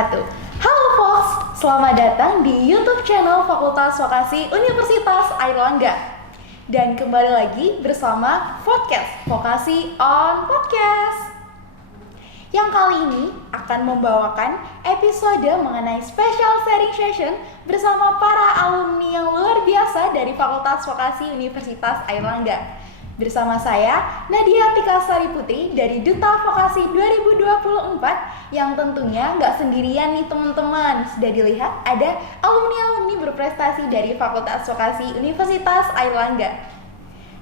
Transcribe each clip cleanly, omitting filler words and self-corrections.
wabarakatuh. Halo Fox, selamat datang di YouTube channel Fakultas Vokasi Universitas Airlangga. Dan kembali lagi bersama Podcast Vokasi on Podcast, yang kali ini akan membawakan episode mengenai special sharing session bersama para alumni yang luar biasa dari Fakultas Vokasi Universitas Airlangga. Bersama saya, Nadia Tika Sari Putri dari Duta Vokasi 2024, yang tentunya nggak sendirian nih teman-teman. Sudah dilihat ada alumni-alumni berprestasi dari Fakultas Vokasi Universitas Airlangga.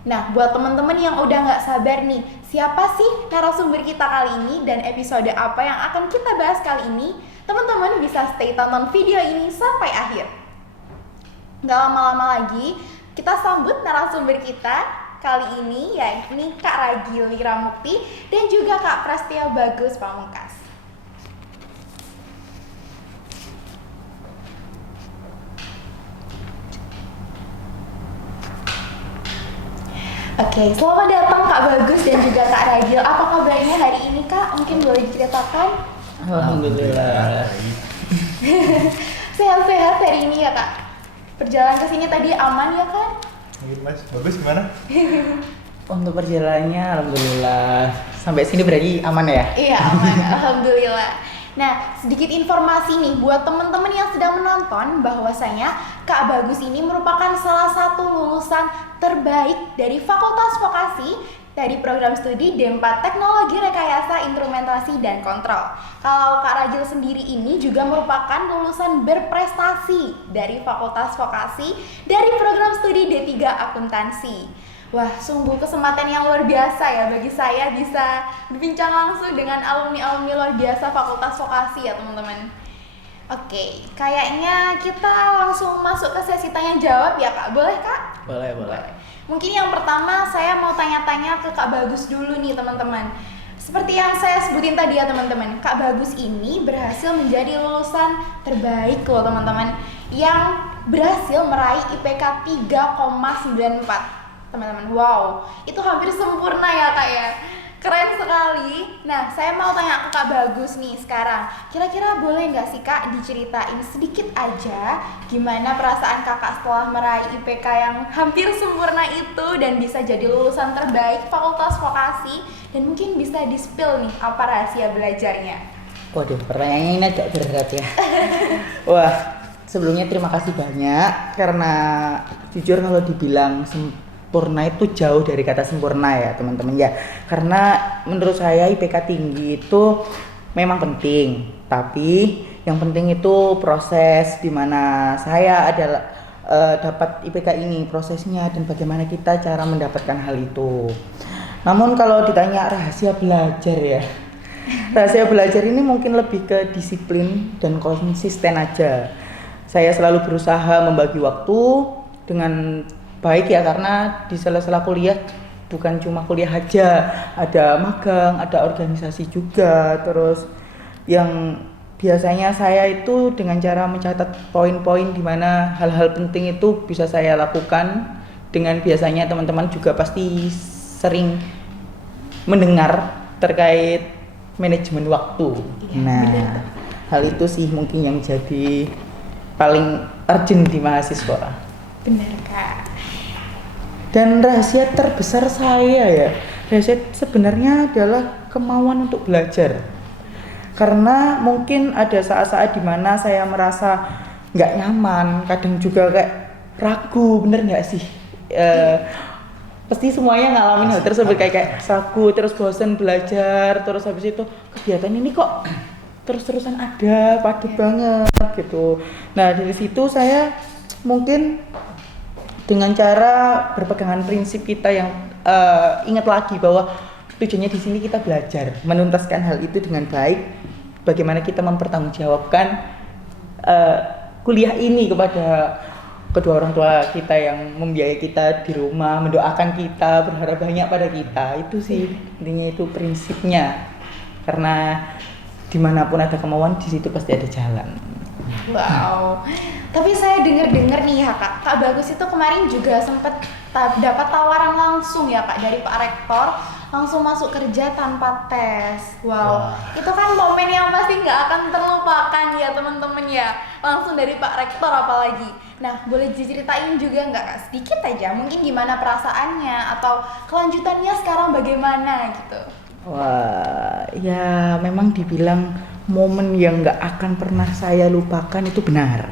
Nah, buat teman-teman yang udah nggak sabar nih, siapa sih narasumber kita kali ini dan episode apa yang akan kita bahas kali ini, teman-teman bisa stay tonton video ini sampai akhir. Nggak lama-lama lagi, kita sambut narasumber kita kali ini, yakni Kak Ragil Wiramukti dan juga Kak Prastya Bagus Pamungkas. Oke, selamat datang Kak Bagus dan juga Kak Ragil. Apa kabarnya hari ini Kak? Mungkin boleh diceritakan? Alhamdulillah. Sehat-sehat hari ini ya Kak? Perjalanan ke sini tadi aman ya kan? Mas, bagus gimana? Untuk perjalanannya alhamdulillah sampai sini berarti aman ya? Iya aman, alhamdulillah. Nah, sedikit informasi nih buat teman-teman yang sedang menonton, bahwasanya Kak Bagus ini merupakan salah satu lulusan terbaik dari Fakultas Vokasi dari program studi D4 Teknologi Rekayasa Instrumentasi dan Kontrol. Kalau Kak Ragil sendiri ini juga merupakan lulusan berprestasi dari Fakultas Vokasi dari program studi D3 Akuntansi. Wah, sungguh kesempatan yang luar biasa ya bagi saya bisa berbincang langsung dengan alumni-alumni luar biasa Fakultas Vokasi ya teman-teman. Oke, kayaknya kita langsung masuk ke sesi tanya jawab ya Kak. Boleh Kak? Boleh. Mungkin yang pertama saya mau tanya-tanya ke Kak Bagus dulu nih teman-teman. Seperti yang saya sebutin tadi ya teman-teman, Kak Bagus ini berhasil menjadi lulusan terbaik loh teman-teman, yang berhasil meraih IPK 3,94. Teman-teman, wow, itu hampir sempurna ya Kak ya. Keren sekali. Nah, saya mau tanya ke Kak Bagus nih sekarang. Kira-kira boleh nggak sih Kak diceritain sedikit aja gimana perasaan Kakak setelah meraih IPK yang hampir sempurna itu dan bisa jadi lulusan terbaik Fakultas Vokasi, dan mungkin bisa di-spill nih apa rahasia belajarnya? Waduh, pertanyaannya ini agak berat ya. Wah, sebelumnya terima kasih banyak karena jujur kalau dibilang sempurna itu jauh dari kata sempurna ya teman-teman ya, karena menurut saya IPK tinggi itu memang penting, tapi yang penting itu proses dimana saya adalah dapat IPK ini, prosesnya dan bagaimana kita cara mendapatkan hal itu. Namun kalau ditanya rahasia belajar ya, rahasia belajar ini mungkin lebih ke disiplin dan konsisten aja. Saya selalu berusaha membagi waktu dengan baik ya, karena di sela-sela kuliah bukan cuma kuliah aja, ada magang, ada organisasi juga. Terus yang biasanya saya itu dengan cara mencatat poin-poin di mana hal-hal penting itu bisa saya lakukan. Dengan biasanya teman-teman juga pasti sering mendengar terkait manajemen waktu. Nah, bener. hal itu sih mungkin yang jadi paling urgent di mahasiswa. Benar Kak. Dan rahasia terbesar saya ya, rahasia sebenarnya adalah kemauan untuk belajar. Karena mungkin ada saat-saat dimana saya merasa nggak nyaman, kadang juga kayak ragu, bener nggak sih? Pasti semuanya ngalamin hal tersebut, kayak ragu, terus bosan belajar, terus habis itu kegiatan ini kok terus-terusan ada, padat banget gitu. Nah dari situ saya mungkin dengan cara berpegangan prinsip kita yang ingat lagi bahwa tujuannya di sini kita belajar, menuntaskan hal itu dengan baik. Bagaimana kita mempertanggungjawabkan kuliah ini kepada kedua orang tua kita yang membiayai kita di rumah, mendoakan kita, berharap banyak pada kita. Itu sih intinya, itu prinsipnya. Karena dimanapun ada kemauan, di situ pasti ada jalan. Wow. Tapi saya dengar nih ya Kak, Kak Bagus itu kemarin juga sempat dapat tawaran langsung ya Kak dari Pak Rektor langsung masuk kerja tanpa tes. Wow, Wah. itu kan momen yang pasti nggak akan terlupakan ya teman-teman ya. Langsung dari Pak Rektor apalagi. Nah, boleh diceritain juga nggak Kak? Sedikit aja, mungkin gimana perasaannya atau kelanjutannya sekarang bagaimana gitu. Wah, ya memang dibilang momen yang nggak akan pernah saya lupakan itu benar.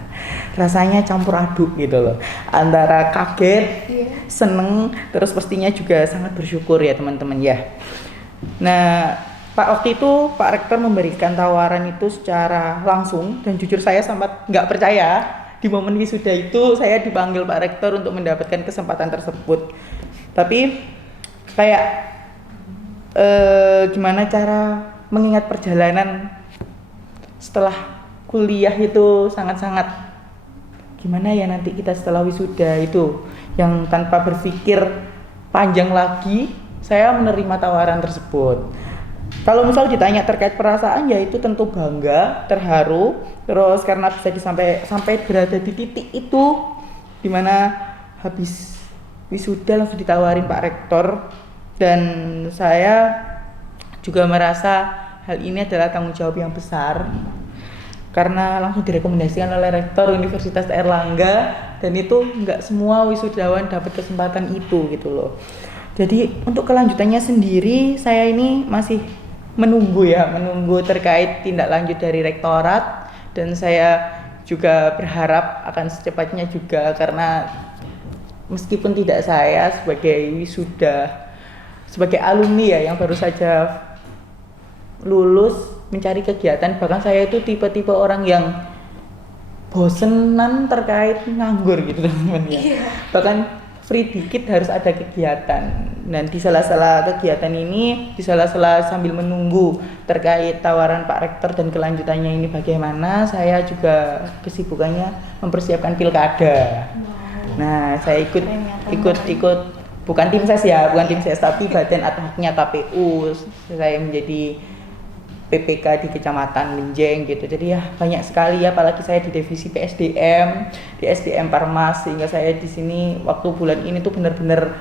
Rasanya campur aduk gitu loh, antara kaget, Iya. seneng, terus pastinya juga sangat bersyukur ya teman-teman ya. Nah, waktu itu Pak Rektor memberikan tawaran itu secara langsung dan jujur saya sempat nggak percaya di momen wisuda itu saya dipanggil Pak Rektor untuk mendapatkan kesempatan tersebut. Tapi kayak gimana cara mengingat perjalanan setelah kuliah itu sangat-sangat gimana ya nanti kita setelah wisuda itu yang tanpa berpikir panjang lagi saya menerima tawaran tersebut. Kalau misal ditanya terkait perasaan ya itu tentu bangga, terharu, terus karena bisa sampai berada di titik itu dimana habis wisuda langsung ditawarin Pak Rektor dan saya juga merasa hal ini adalah tanggung jawab yang besar karena langsung direkomendasikan oleh Rektor Universitas Airlangga dan itu nggak semua wisudawan dapat kesempatan itu gitu loh. Jadi untuk kelanjutannya sendiri saya ini masih menunggu terkait tindak lanjut dari rektorat dan saya juga berharap akan secepatnya juga karena meskipun tidak saya sebagai alumni ya yang baru saja lulus mencari kegiatan, bahkan saya itu tipe-tipe orang yang bosenan terkait nganggur gitu teman-teman ya. Bahkan free dikit harus ada kegiatan dan di sela-sela kegiatan ini di sela-sela sambil menunggu terkait tawaran Pak Rektor dan kelanjutannya ini bagaimana, saya juga kesibukannya mempersiapkan pilkada. Nah, saya ikut bukan tim ses tapi badan ad hocnya KPU. Saya menjadi PPK di Kecamatan Menjeng gitu. Jadi ya banyak sekali ya, apalagi saya di divisi PSDM, di SDM Parmas sehingga saya di sini waktu bulan ini tuh benar-benar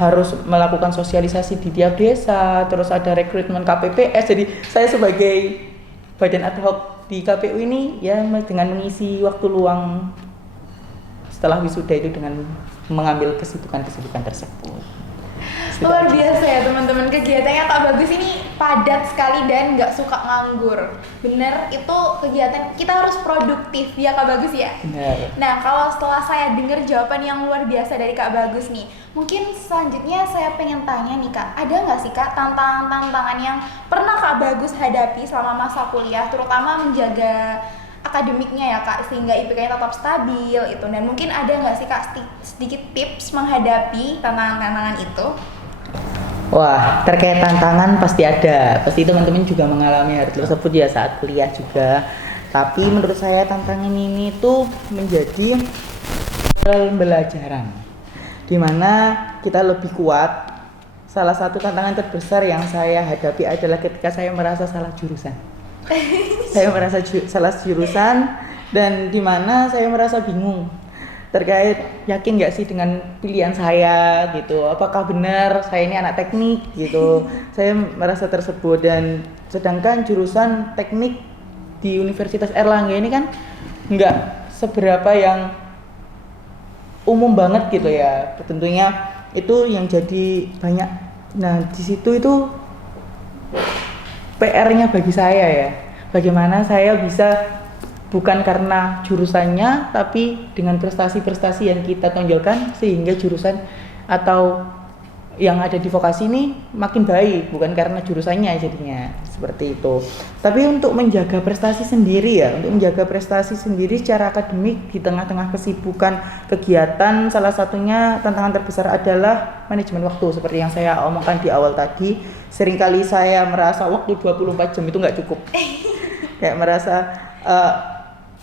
harus melakukan sosialisasi di tiap desa, terus ada rekrutmen KPPS. Jadi saya sebagai badan ad hoc di KPU ini ya dengan mengisi waktu luang setelah wisuda itu dengan mengambil kesibukan-kesibukan tersebut. Luar biasa ya teman-teman, kegiatannya Kak Bagus ini padat sekali dan nggak suka nganggur. Bener, itu kegiatan kita harus produktif ya Kak Bagus ya. Benar. Nah, kalau setelah saya dengar jawaban yang luar biasa dari Kak Bagus nih, mungkin selanjutnya saya pengen tanya nih Kak, ada nggak sih Kak tantangan-tantangan yang pernah Kak Bagus hadapi selama masa kuliah, terutama menjaga akademiknya ya Kak, sehingga IPK-nya tetap stabil itu, dan mungkin ada nggak sih Kak sedikit tips menghadapi tantangan-tantangan itu? Wah, terkait tantangan pasti ada. Pasti teman-teman juga mengalami hal tersebut ya saat kuliah juga. Tapi menurut saya tantangan ini tuh menjadi pembelajaran dimana kita lebih kuat. Salah satu tantangan terbesar yang saya hadapi adalah ketika saya merasa salah jurusan. Saya merasa salah jurusan dan dimana saya merasa bingung terkait yakin nggak sih dengan pilihan saya gitu, apakah benar saya ini anak teknik gitu. Saya merasa tersebut dan sedangkan jurusan teknik di Universitas Airlangga ini kan nggak seberapa yang umum banget gitu ya, tentunya itu yang jadi banyak. Nah di situ itu PR-nya bagi saya ya, bagaimana saya bisa bukan karena jurusannya tapi dengan prestasi-prestasi yang kita tonjolkan sehingga jurusan atau yang ada di vokasi ini makin baik, bukan karena jurusannya jadinya seperti itu. Tapi untuk menjaga prestasi sendiri ya, untuk menjaga prestasi sendiri secara akademik di tengah-tengah kesibukan kegiatan, salah satunya tantangan terbesar adalah manajemen waktu. Seperti yang saya omongkan di awal tadi, seringkali saya merasa waktu 24 jam itu nggak cukup. Kayak merasa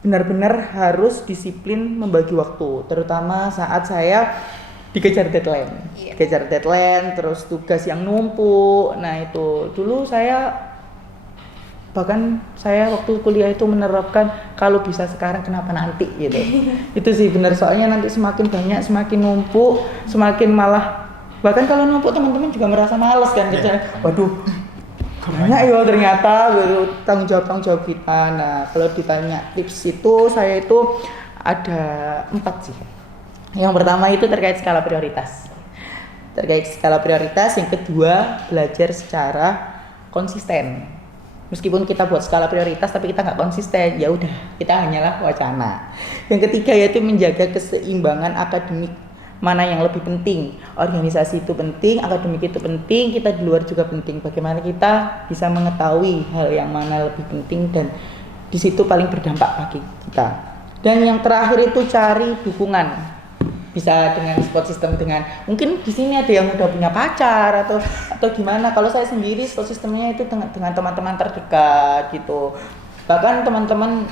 benar-benar harus disiplin membagi waktu, terutama saat saya dikejar deadline. Dikejar deadline, terus tugas yang numpuk. Nah itu dulu bahkan saya waktu kuliah itu menerapkan kalau bisa sekarang kenapa nanti gitu. Itu sih benar, soalnya nanti semakin banyak, semakin numpuk, semakin malah Bahkan kalau numpuk teman-teman juga merasa males kan Iya. kerjaan. Waduh, banyak ya ternyata baru tanggung jawab kita. Nah, kalau ditanya tips itu saya itu ada 4 sih. Yang pertama itu terkait skala prioritas. Yang kedua, belajar secara konsisten. Meskipun kita buat skala prioritas tapi kita nggak konsisten, ya udah kita hanyalah wacana. Yang ketiga yaitu menjaga keseimbangan akademik. Mana yang lebih penting? Organisasi itu penting, akademik itu penting, kita di luar juga penting. Bagaimana kita bisa mengetahui hal yang mana lebih penting dan di situ paling berdampak bagi kita. Dan yang terakhir itu cari dukungan. Bisa dengan support system, dengan mungkin di sini ada yang udah punya pacar atau gimana. Kalau saya sendiri support systemnya itu dengan teman-teman terdekat gitu. Bahkan teman-teman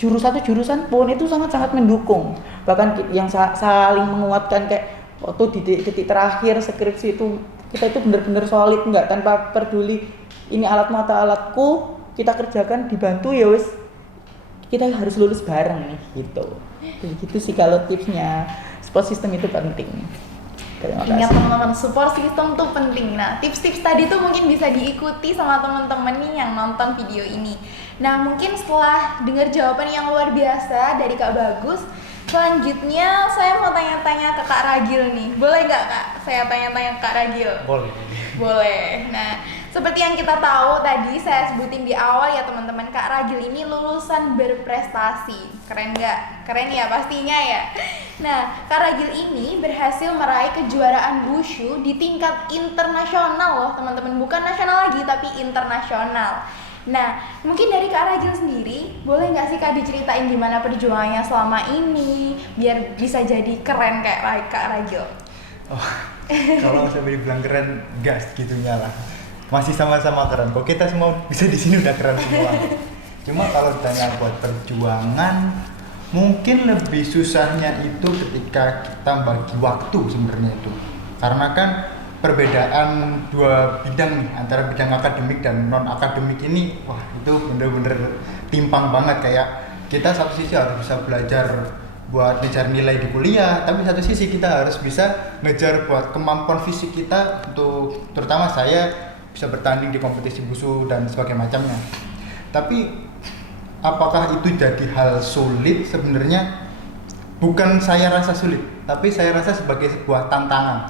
jurusan pun itu sangat-sangat mendukung. Bahkan yang saling menguatkan kayak waktu di detik terakhir skripsi itu kita itu benar-benar solid, enggak tanpa peduli ini alat mata alatku, kita kerjakan dibantu ya wes kita harus lulus bareng nih gitu. Begitu sih kalau tipsnya. Support system itu penting. Terima kasih. Ingat teman-teman, support system tuh penting. Nah, tips-tips tadi tuh mungkin bisa diikuti sama teman-teman nih yang nonton video ini. Nah, mungkin setelah dengar jawaban yang luar biasa dari Kak Bagus, selanjutnya saya mau tanya-tanya ke Kak Ragil nih. Boleh nggak Kak? Saya tanya-tanya ke Kak Ragil. Boleh. Boleh. Nah, seperti yang kita tahu tadi saya sebutin di awal ya teman-teman, Kak Ragil ini lulusan berprestasi. Keren nggak? Keren ya pastinya ya. Nah, Kak Ragil ini berhasil meraih kejuaraan wushu di tingkat internasional loh teman-teman. Bukan nasional lagi tapi internasional. Nah, mungkin dari Kak Ragil sendiri, boleh nggak sih Kak diceritain gimana perjuangannya selama ini biar bisa jadi keren kayak Kak Ragil? Oh, kalau saya dibilang keren, enggak segitunya lah. Masih sama-sama keren. Kok kita semua bisa di sini udah keren semua. Cuma kalau ditanya buat perjuangan, mungkin lebih susahnya itu ketika kita bagi waktu sebenarnya itu. Karena kan perbedaan dua bidang nih, antara bidang akademik dan non akademik ini, wah itu bener-bener timpang banget. Kayak kita satu sisi harus bisa belajar buat ngejar nilai di kuliah, tapi satu sisi kita harus bisa ngejar buat kemampuan fisik kita untuk, terutama saya bisa bertanding di kompetisi wushu dan sebagainya macamnya. Tapi apakah itu jadi hal sulit? Sebenarnya bukan saya rasa sulit, tapi saya rasa sebagai sebuah tantangan.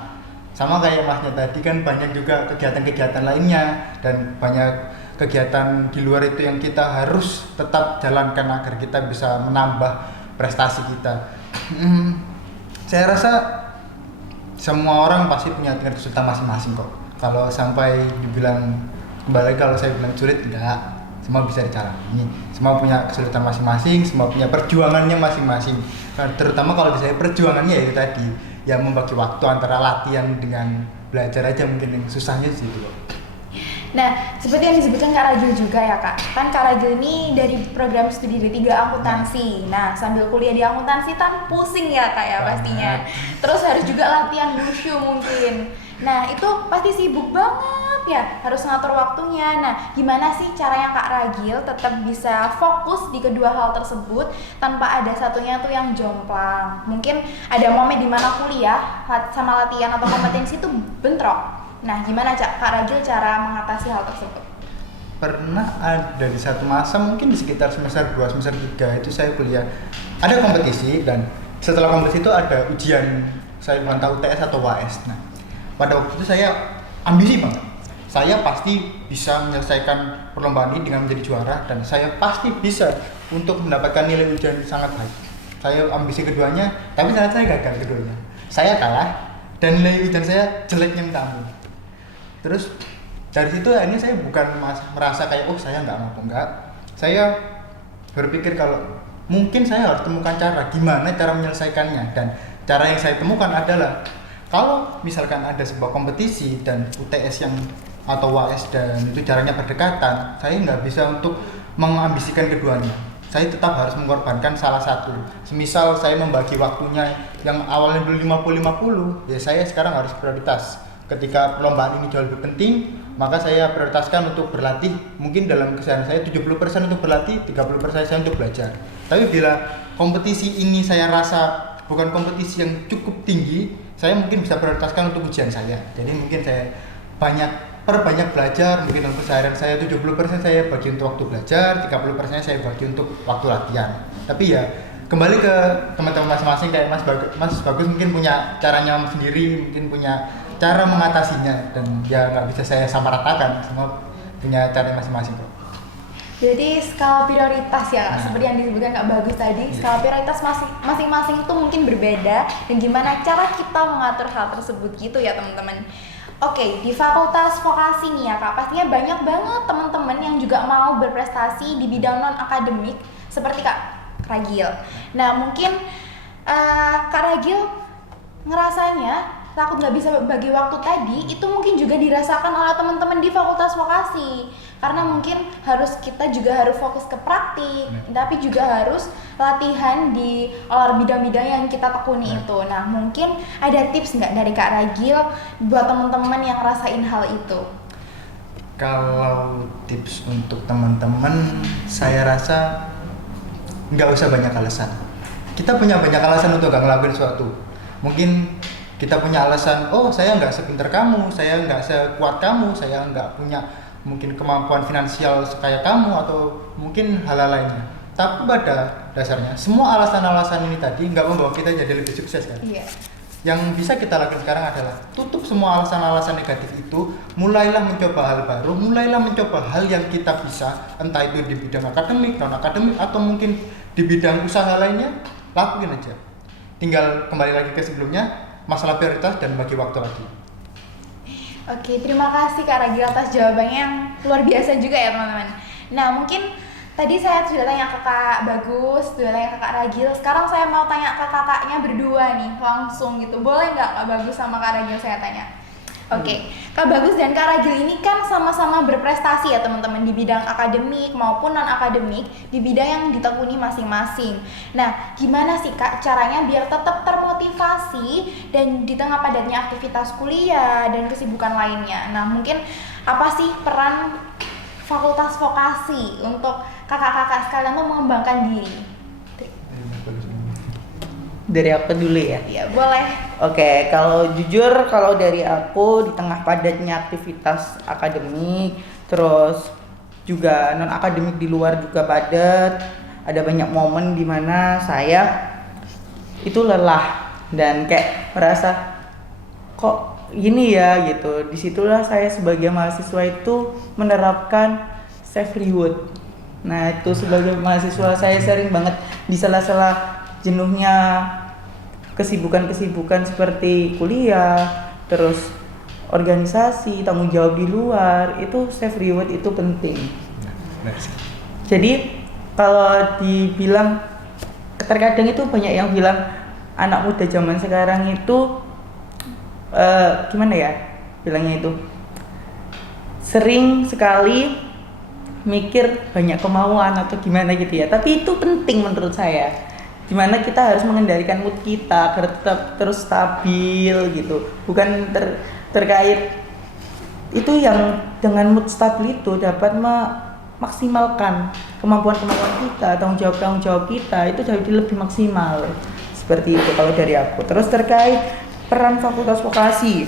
Sama kayak masnya tadi kan banyak juga kegiatan-kegiatan lainnya dan banyak kegiatan di luar itu yang kita harus tetap jalankan agar kita bisa menambah prestasi kita. Saya rasa semua orang pasti punya tingkat kesulitan masing-masing kok. Kalau sampai dibilang kembali, kalau saya bilang sulit, enggak. Semua bisa dijalani. Semua punya kesulitan masing-masing, semua punya perjuangannya masing-masing. Nah, terutama kalau saya perjuangannya ya itu tadi, ya membagi waktu antara latihan dengan belajar aja mungkin yang susahnya sih itu. Nah, seperti yang disebutkan Kak Ragil juga ya Kak. Kan Kak Ragil ini dari program studi D3 akuntansi. Nah, sambil kuliah di akuntansi kan pusing ya Kak ya pastinya. Terus harus juga latihan wushu mungkin. Nah, itu pasti sibuk banget ya, harus ngatur waktunya. Nah, gimana sih caranya Kak Ragil tetap bisa fokus di kedua hal tersebut tanpa ada satunya tuh yang jomplang? Mungkin ada momen di mana kuliah sama latihan atau kompetensi itu bentrok. Nah, gimana Kak Ragil cara mengatasi hal tersebut? Pernah ada di satu masa, mungkin di sekitar semester 2, semester 3 itu saya kuliah. Ada kompetisi dan setelah kompetisi itu ada ujian, saya bukan tahu UTS atau UAS. Nah, pada waktu itu saya ambisi banget. Saya pasti bisa menyelesaikan perlombaan ini dengan menjadi juara dan saya pasti bisa untuk mendapatkan nilai ujian sangat baik. Saya ambisi keduanya, tapi ternyata saya gagal keduanya. Saya kalah dan nilai ujian saya jelek yang tamu. Terus dari situ akhirnya saya bukan merasa kayak saya nggak mampu, enggak. Saya berpikir kalau mungkin saya harus temukan cara gimana cara menyelesaikannya, dan cara yang saya temukan adalah kalau misalkan ada sebuah kompetisi dan UTS yang atau UAS dan itu caranya berdekatan, saya nggak bisa untuk mengambisikan keduanya. Saya tetap harus mengorbankan salah satu. Semisal saya membagi waktunya yang awalnya dulu 50-50, ya saya sekarang harus prioritas. Ketika perlombaan ini jauh lebih penting, maka saya prioritaskan untuk berlatih. Mungkin dalam keseharian saya 70% untuk berlatih, 30% saya untuk belajar. Tapi bila kompetisi ini saya rasa bukan kompetisi yang cukup tinggi, saya mungkin bisa prioritaskan untuk ujian saya. Jadi mungkin saya perbanyak belajar, mungkin untuk keseharian saya 70% saya bagi untuk waktu belajar, 30% saya bagi untuk waktu latihan. Tapi ya kembali ke teman-teman masing-masing, kayak Mas Bagus mungkin punya caranya sendiri, mungkin punya cara mengatasinya, dan ya nggak bisa saya samaratakan, semua punya cara masing-masing kok. Jadi skala prioritas ya, seperti yang disebutkan Kak Bagus tadi, skala prioritas masing-masing itu mungkin berbeda, dan gimana cara kita mengatur hal tersebut gitu ya teman-teman. Oke, di fakultas vokasi nih ya Kak, pastinya banyak banget teman-teman yang juga mau berprestasi di bidang non-akademik seperti Kak Ragil. Nah mungkin Kak Ragil ngerasanya takut nggak bisa bagi waktu tadi, itu mungkin juga dirasakan oleh teman-teman di fakultas vokasi, karena mungkin kita juga harus fokus ke praktik, tapi juga harus latihan di bidang-bidang yang kita tekuni itu. Nah mungkin ada tips nggak dari Kak Ragil buat teman-teman yang ngerasain hal itu? Kalau tips untuk teman-teman, saya rasa nggak usah banyak alasan. Kita punya banyak alasan untuk nggak ngelakuin sesuatu. Mungkin kita punya alasan, oh saya nggak sepinter kamu, saya nggak sekuat kamu, saya nggak punya mungkin kemampuan finansial kayak kamu, atau mungkin hal-hal lainnya. Tapi pada dasarnya semua alasan-alasan ini tadi nggak membawa kita jadi lebih sukses kan? Iya. Yang bisa kita lakukan sekarang adalah tutup semua alasan-alasan negatif itu, mulailah mencoba hal baru, mulailah mencoba hal yang kita bisa, entah itu di bidang akademik, non-akademik, atau mungkin di bidang usaha lainnya, lakuin aja. Tinggal kembali lagi ke sebelumnya, masalah prioritas dan bagi waktu lagi. Oke, terima kasih Kak Ragil atas jawabannya yang luar biasa juga ya teman-teman. Nah mungkin tadi saya sudah tanya ke Kak Bagus, sudah tanya ke Kak Ragil. Sekarang saya mau tanya ke kakaknya berdua nih, langsung gitu. Boleh nggak Kak Bagus sama Kak Ragil saya tanya? Oke, Kak Bagus dan Kak Ragil ini kan sama-sama berprestasi ya teman-teman di bidang akademik maupun non-akademik, di bidang yang ditekuni masing-masing. Nah, gimana sih Kak caranya biar tetap termotivasi dan di tengah padatnya aktivitas kuliah dan kesibukan lainnya? Nah, mungkin apa sih peran fakultas vokasi untuk kakak-kakak sekalian tuh mengembangkan diri? Dari aku dulu ya? Iya, boleh. Oke, kalau jujur kalau dari aku di tengah padatnya aktivitas akademik, terus juga non akademik di luar juga padat, ada banyak momen di mana saya itu lelah dan kayak merasa kok gini ya gitu. Disitulah saya sebagai mahasiswa itu menerapkan self reward. Nah itu sebagai mahasiswa saya sering banget di sela-sela jenuhnya kesibukan-kesibukan seperti kuliah, terus organisasi, tanggung jawab di luar, itu self reward itu penting. Jadi kalau dibilang, terkadang itu banyak yang bilang anak muda zaman sekarang itu gimana ya bilangnya itu, sering sekali mikir banyak kemauan atau gimana gitu ya, tapi itu penting menurut saya. Gimana kita harus mengendalikan mood kita agar tetap terus stabil gitu, bukan terkait itu yang dengan mood stabil itu dapat memaksimalkan kemampuan-kemampuan kita, tanggung jawab kita itu jadi lebih maksimal, seperti itu kalau dari aku. Terus terkait peran fakultas vokasi,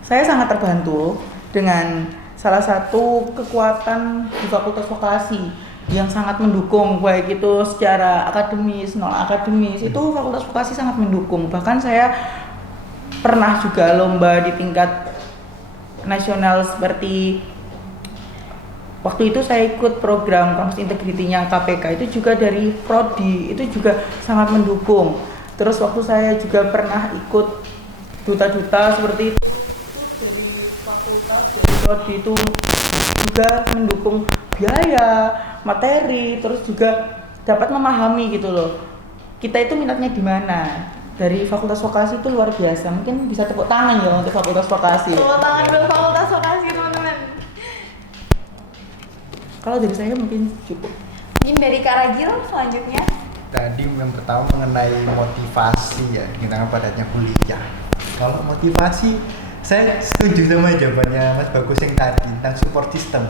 saya sangat terbantu dengan salah satu kekuatan di fakultas vokasi yang sangat mendukung, baik itu secara akademis, non akademis, itu fakultas vokasi sangat mendukung. Bahkan saya pernah juga lomba di tingkat nasional, seperti waktu itu saya ikut program kampus integritinya KPK, itu juga dari prodi, itu juga sangat mendukung. Terus waktu saya juga pernah ikut duta-duta seperti itu dari fakultas, dari prodi itu juga mendukung biaya, materi, terus juga dapat memahami gitu loh, kita itu minatnya di mana. Dari fakultas vokasi itu luar biasa. Mungkin bisa tepuk tangan ya untuk fakultas vokasi. Tepuk tangan buat fakultas vokasi teman-teman. Kalau dari saya mungkin cukup. Mungkin dari Kak Ragil selanjutnya. Tadi yang pertama mengenai motivasi ya di tengah padatnya kuliah. Kalau motivasi, saya setuju sama jawabannya Mas Bagus yang tadi tentang support system.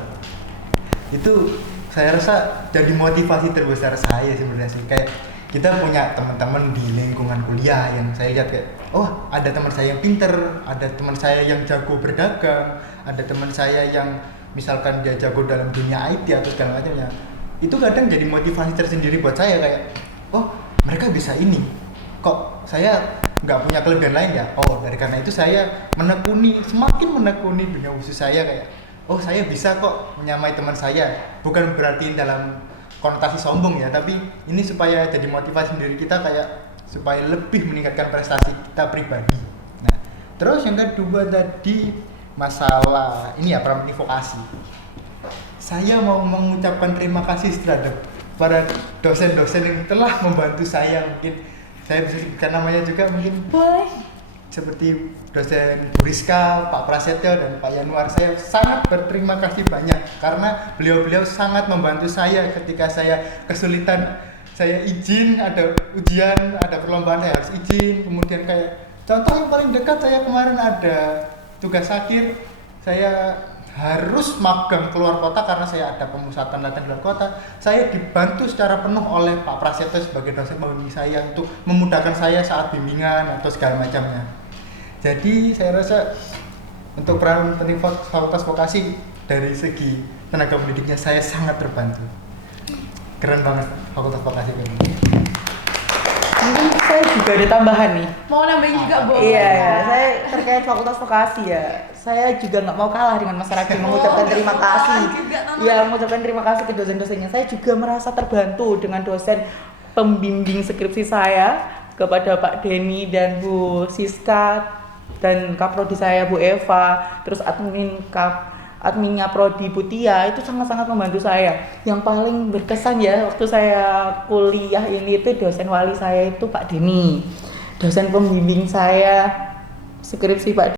Itu saya rasa jadi motivasi terbesar saya sebenarnya sih. Kayak kita punya teman-teman di lingkungan kuliah yang saya lihat kayak, oh ada teman saya yang pinter, ada teman saya yang jago berdagang, ada teman saya yang misalkan dia jago dalam dunia IT atau segala macamnya. Itu kadang jadi motivasi tersendiri buat saya kayak, oh mereka bisa ini, kok saya nggak punya kelebihan lain ya. Oh dari karena itu saya semakin menekuni dunia khusus saya kayak, oh saya bisa kok menyamai teman saya. Bukan berarti dalam konotasi sombong ya, tapi ini supaya jadi motivasi diri kita kayak supaya lebih meningkatkan prestasi kita pribadi. Nah terus yang kedua tadi masalah ini ya, vokasi. Saya mau mengucapkan terima kasih terhadap para dosen-dosen yang telah membantu saya. Mungkin saya bisa sebutkan namanya juga, mungkin Boleh. seperti dosen Bu Rizka, Pak Prasetyo, dan Pak Yanuar. Saya sangat berterima kasih banyak karena beliau-beliau sangat membantu saya ketika saya kesulitan. Saya izin, ada ujian, ada perlombaan, saya harus izin. Kemudian kayak contoh yang paling dekat, saya kemarin ada tugas akhir, saya harus magang keluar kota karena saya ada pemusatan latihan luar kota. Saya dibantu secara penuh oleh Pak Prasetyo sebagai dosen pembimbing saya untuk memudahkan saya saat bimbingan atau segala macamnya. Jadi saya rasa untuk peran penting fakultas vokasi dari segi tenaga pendidiknya saya sangat terbantu. Keren banget fakultas vokasi ini. Mungkin saya juga ada tambahan nih. Mau nambahin juga boleh. Iya, saya terkait fakultas vokasi ya. Saya juga nggak mau kalah dengan Mas Raki mengucapkan terima kasih. Ya, mengucapkan terima kasih ke dosen-dosennya. Saya juga merasa terbantu dengan dosen pembimbing skripsi saya, kepada Pak Denny dan Bu Siska, dan kaprodi saya Bu Eva, terus adminnya Prodi Bu Tia, itu sangat-sangat membantu saya. Yang paling berkesan ya waktu saya kuliah ini itu dosen wali saya itu Pak Denny, dosen pembimbing saya skripsi Pak